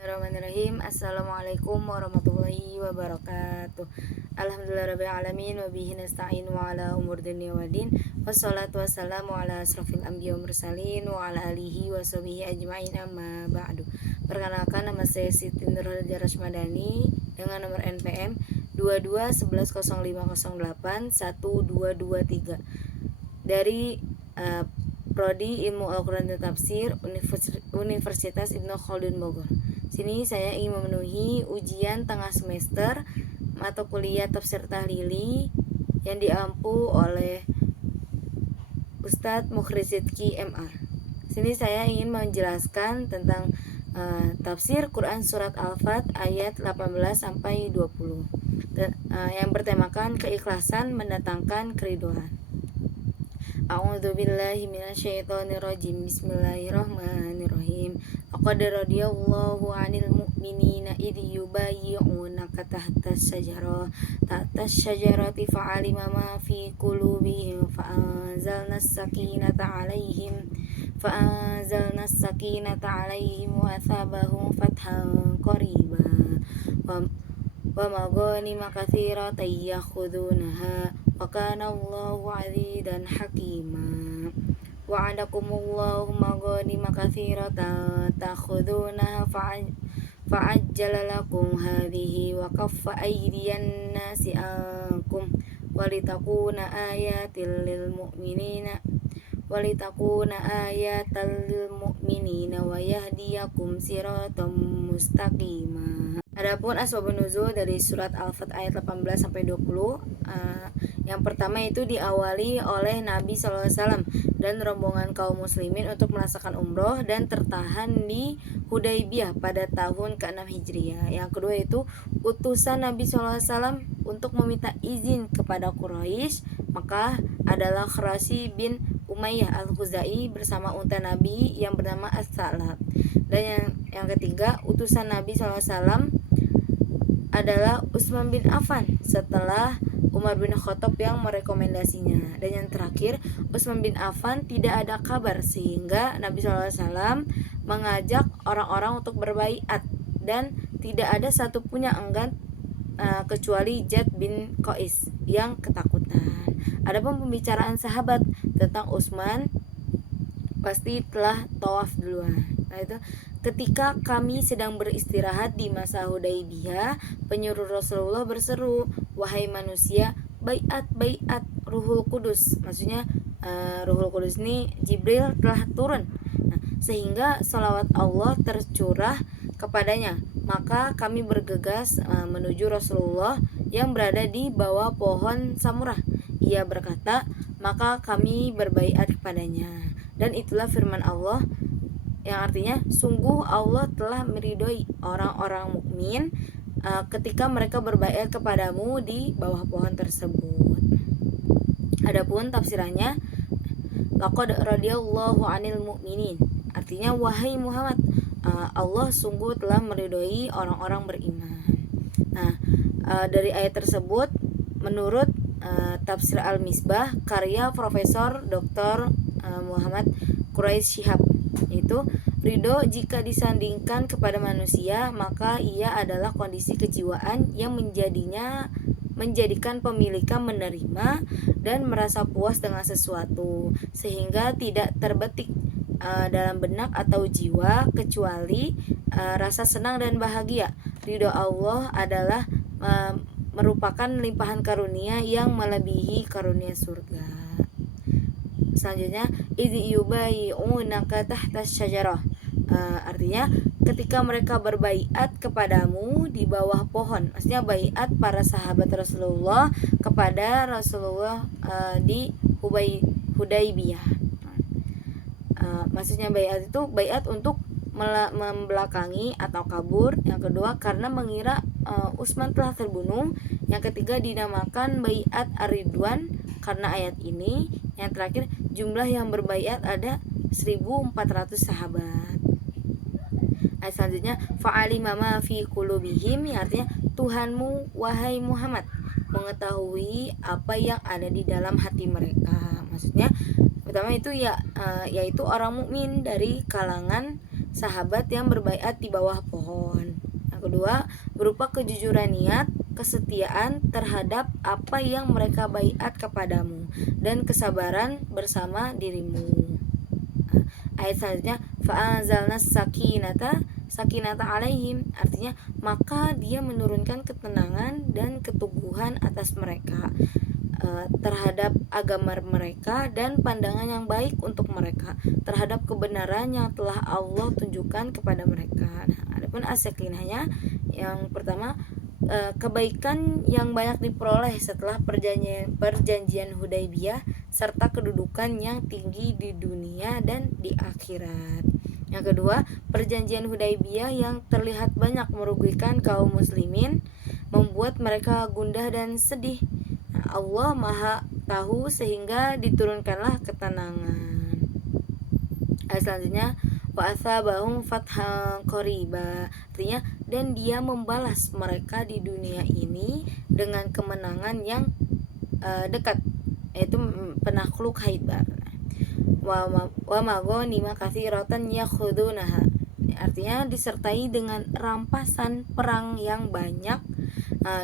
Bismillahirrahmanirrahim. Assalamualaikum warahmatullahi wabarakatuh. Alhamdulillahirrahmanirrahim. Wabihi nasta'in wa ala umur dunia wa din. Wassalatu wassalamu ala asrafil anbiya wa mursalin wa ala alihi wa sahbihi ajma'in, amma ba'du. Perkenalkan, nama saya Siti Nurhaliza Rashmadani dengan nomor NPM 221105081223 dari Prodi Ilmu Al-Quran dan Tafsir Universitas Ibnu Khaldun Bogor. Sini saya ingin memenuhi ujian tengah semester mata kuliah Tafsir Tahlili yang diampu oleh Ustadz Mukhrizidki MA. Sini saya ingin menjelaskan tentang tafsir Quran surat Al-Fat ayat 18 sampai 20 yang bertemakan keikhlasan mendatangkan keriduan. A'udzu billahi minasyaitonir rajim. Bismillahirrahmanirrahim. Laqad radiyallahu 'anil mu'minina idh yubayyi'unaka tahtas syajarati fa'alima ma fi qulubihim fa'anzalna as-sakinata 'alaihim wa athabahum fathan qariba wa maghanima katsiratan yakhudunaha wa kana Allahu 'azizan hakima. Wa'adakumullahu maghanima katsiratan takhudunaha fa'ajjala lakum hadhihi wa kaffa aydiyan nasi ankum walitakuna ayatil lil mu'minina wa yahdiyakum siratan mustaqima. Adapun asbabun nuzul dari surat Al-Fat ayat 18 sampai 20, yang pertama itu diawali oleh Nabi SAW dan rombongan kaum muslimin untuk melaksanakan umroh dan tertahan di Hudaybiyah pada tahun ke-6 Hijriah. Yang kedua itu utusan Nabi SAW untuk meminta izin kepada Quraisy, maka adalah Khrasi bin Umayyah Al-Khuzai bersama unta Nabi yang bernama As-Sa'lab. Dan yang ketiga, utusan Nabi SAW adalah Utsman bin Affan setelah Umar bin Khattab yang merekomendasinya. Dan yang terakhir, Utsman bin Affan tidak ada kabar sehingga Nabi SAW mengajak orang-orang untuk berbaiat dan tidak ada satupun yang enggan kecuali Jad bin Qais yang ketakutan. Adapun pembicaraan sahabat tentang Utsman pasti telah tawaf duluan. Nah, itu ketika kami sedang beristirahat di masa Hudaybiyah, penyuruh Rasulullah berseru, "Wahai manusia, baiat Ruhul Kudus." Maksudnya Ruhul Kudus ini Jibril telah turun. Nah, sehingga salawat Allah tercurah kepadanya. Maka kami bergegas menuju Rasulullah yang berada di bawah pohon samurah. Ia berkata, maka kami berbaiat kepadanya. Dan itulah firman Allah yang artinya, sungguh Allah telah meridhoi orang-orang mukmin ketika mereka berbaiat kepadamu di bawah pohon tersebut. Adapun tafsirannya, laqad radiyallahu 'anil mu'minin, artinya wahai Muhammad, Allah sungguh telah meridhoi orang-orang beriman. Nah, dari ayat tersebut menurut Tafsir Al-Misbah karya Profesor Dr. Muhammad Quraish Shihab, itu ridho jika disandingkan kepada manusia maka ia adalah kondisi kejiwaan yang menjadikan pemiliknya menerima dan merasa puas dengan sesuatu sehingga tidak terbetik dalam benak atau jiwa kecuali rasa senang dan bahagia. Ridho Allah adalah merupakan limpahan karunia yang melebihi karunia surga. Selanjutnya, idh yubayyi'unaka tahtas syajarah, artinya ketika mereka berbaiat kepadamu di bawah pohon. Maksudnya baiat para sahabat Rasulullah kepada Rasulullah di Hudaybiyah. Maksudnya baiat itu baiat untuk membelakangi atau kabur. Yang kedua karena mengira Utsman telah terbunuh. Yang ketiga dinamakan baiat Ar-Ridwan karena ayat ini. Yang terakhir jumlah yang berbaiat ada 1.400 sahabat. Ayat selanjutnya, fa'alima ma fi qulubihim, artinya Tuhanmu wahai Muhammad mengetahui apa yang ada di dalam hati mereka. Maksudnya pertama itu yaitu orang mukmin dari kalangan sahabat yang berbaiat di bawah pohon. Yang kedua, berupa kejujuran niat, kesetiaan terhadap apa yang mereka baiat kepadamu, dan kesabaran bersama dirimu. Ayat selanjutnya, fa'anzalna sakinata alaihim, artinya maka dia menurunkan ketenangan dan keteguhan atas mereka terhadap agama mereka dan pandangan yang baik untuk mereka terhadap kebenaran yang telah Allah tunjukkan kepada mereka. Nah, adapun as-sakinahnya yang pertama, kebaikan yang banyak diperoleh setelah perjanjian Hudaybiyah serta kedudukan yang tinggi di dunia dan di akhirat. Yang kedua, perjanjian Hudaybiyah yang terlihat banyak merugikan kaum muslimin membuat mereka gundah dan sedih. Allah Maha Tahu sehingga diturunkanlah ketenangan. Ayat selanjutnya, wa asabahum fathan qariba, artinya dan dia membalas mereka di dunia ini dengan kemenangan yang dekat, yaitu penakluk Khaibar. Wa maghanima katsiratan yakhudunaha, artinya disertai dengan rampasan perang yang banyak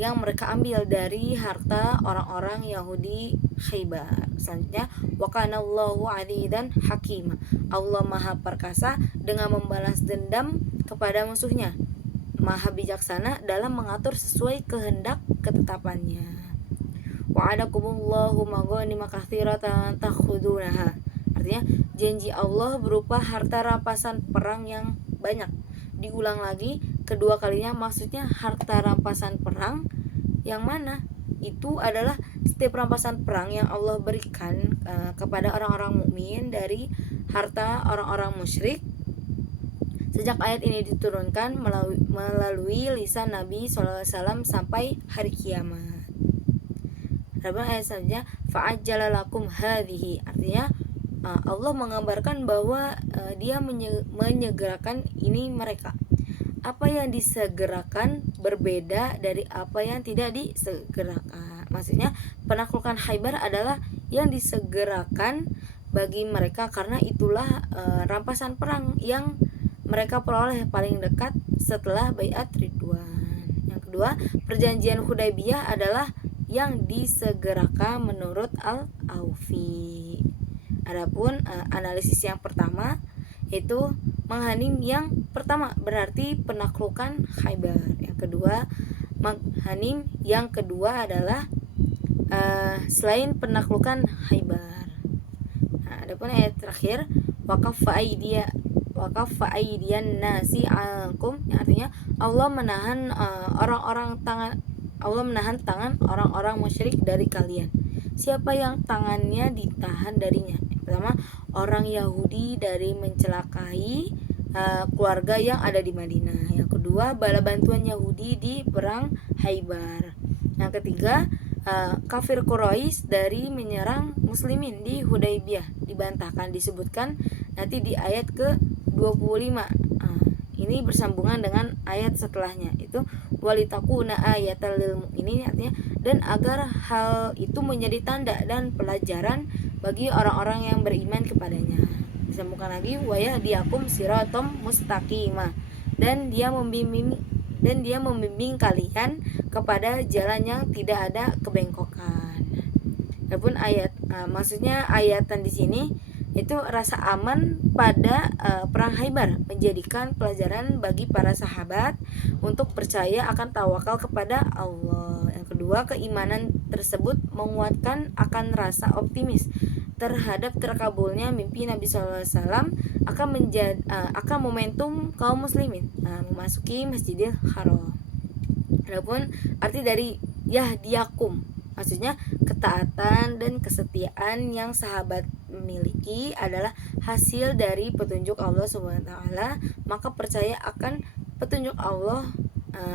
yang mereka ambil dari harta orang-orang Yahudi Khaibar. Selanjutnya, wa kanallahu azidan hakima, Allah Maha Perkasa dengan membalas dendam kepada musuhnya, Maha bijaksana dalam mengatur sesuai kehendak ketetapannya. Wa'adakumullahu maghanima katsiratan takhudunaha, artinya janji Allah berupa harta rampasan perang yang banyak. Diulang lagi kedua kalinya, maksudnya harta rampasan perang yang mana? Itu adalah setiap rampasan perang yang Allah berikan kepada orang-orang mukmin dari harta orang-orang musyrik sejak ayat ini diturunkan melalui lisan Nabi SAW sampai hari kiamat. Lalu ayat selanjutnya, fa'ajjala lakum hadhihi, artinya Allah menggambarkan bahwa dia menyegerakan ini mereka. Apa yang disegerakan berbeda dari apa yang tidak disegerakan. Maksudnya penaklukan Khaibar adalah yang disegerakan bagi mereka karena itulah rampasan perang yang mereka peroleh paling dekat setelah baiat Ridwan. Yang kedua, perjanjian Hudaybiyah adalah yang disegerakan menurut Al-Aufi. Adapun analisis yang pertama yaitu Menghanim yang pertama berarti penaklukan Khaibar. Yang kedua, Menghanim yang kedua adalah selain penaklukan Khaibar. Nah, adapun ayat terakhir, waqaffa aydiyan nasi ankum, artinya Allah menahan tangan orang-orang musyrik dari kalian. Siapa yang tangannya ditahan darinya? Pertama, orang Yahudi dari mencelakai keluarga yang ada di Madinah. Yang kedua, bala bantuan Yahudi di perang Khaibar. Yang ketiga, kafir Quraisy dari menyerang muslimin di Hudaybiyah. Dibantahkan, disebutkan nanti di ayat ke-25. Ini bersambungan dengan ayat setelahnya, itu walitakuna ayatal lil mu'minin, artinya dan agar hal itu menjadi tanda dan pelajaran bagi orang-orang yang beriman kepadanya. Disambungkan lagi, wa yahdiyakum siratam mustaqima, dan dia membimbing kalian kepada jalan yang tidak ada kebengkokan. Adapun maksudnya ayatan di sini itu rasa aman pada perang Khaibar menjadikan pelajaran bagi para sahabat untuk percaya akan tawakal kepada Allah. Yang kedua, keimanan tersebut menguatkan akan rasa optimis terhadap terkabulnya mimpi Nabi SAW akan momentum kaum muslimin memasuki Masjidil Haram. Adapun arti dari yahdiyakum, maksudnya ketaatan dan kesetiaan yang sahabat miliki adalah hasil dari petunjuk Allah SWT, maka percaya akan petunjuk Allah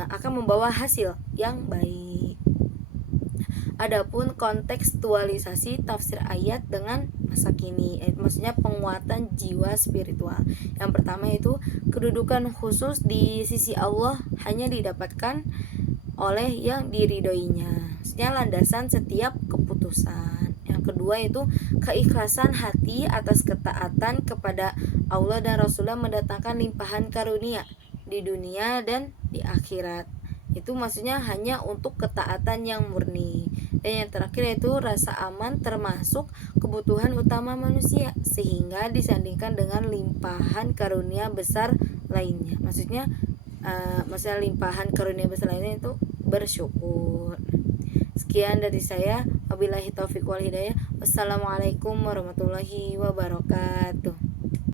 akan membawa hasil yang baik. Adapun kontekstualisasi tafsir ayat dengan masa kini, maksudnya penguatan jiwa spiritual. Yang pertama itu kedudukan khusus di sisi Allah hanya didapatkan oleh yang diridhoinya, maksudnya landasan setiap keputusan. Yang kedua itu keikhlasan hati atas ketaatan kepada Allah dan Rasulullah mendatangkan limpahan karunia di dunia dan di akhirat. Itu maksudnya hanya untuk ketaatan yang murni. Dan yang terakhir yaitu rasa aman termasuk kebutuhan utama manusia sehingga disandingkan dengan limpahan karunia besar lainnya. Maksudnya limpahan karunia besar lainnya itu bersyukur. Sekian dari saya. Wabillahi taufiq wal hidayah. Wassalamualaikum warahmatullahi wabarakatuh.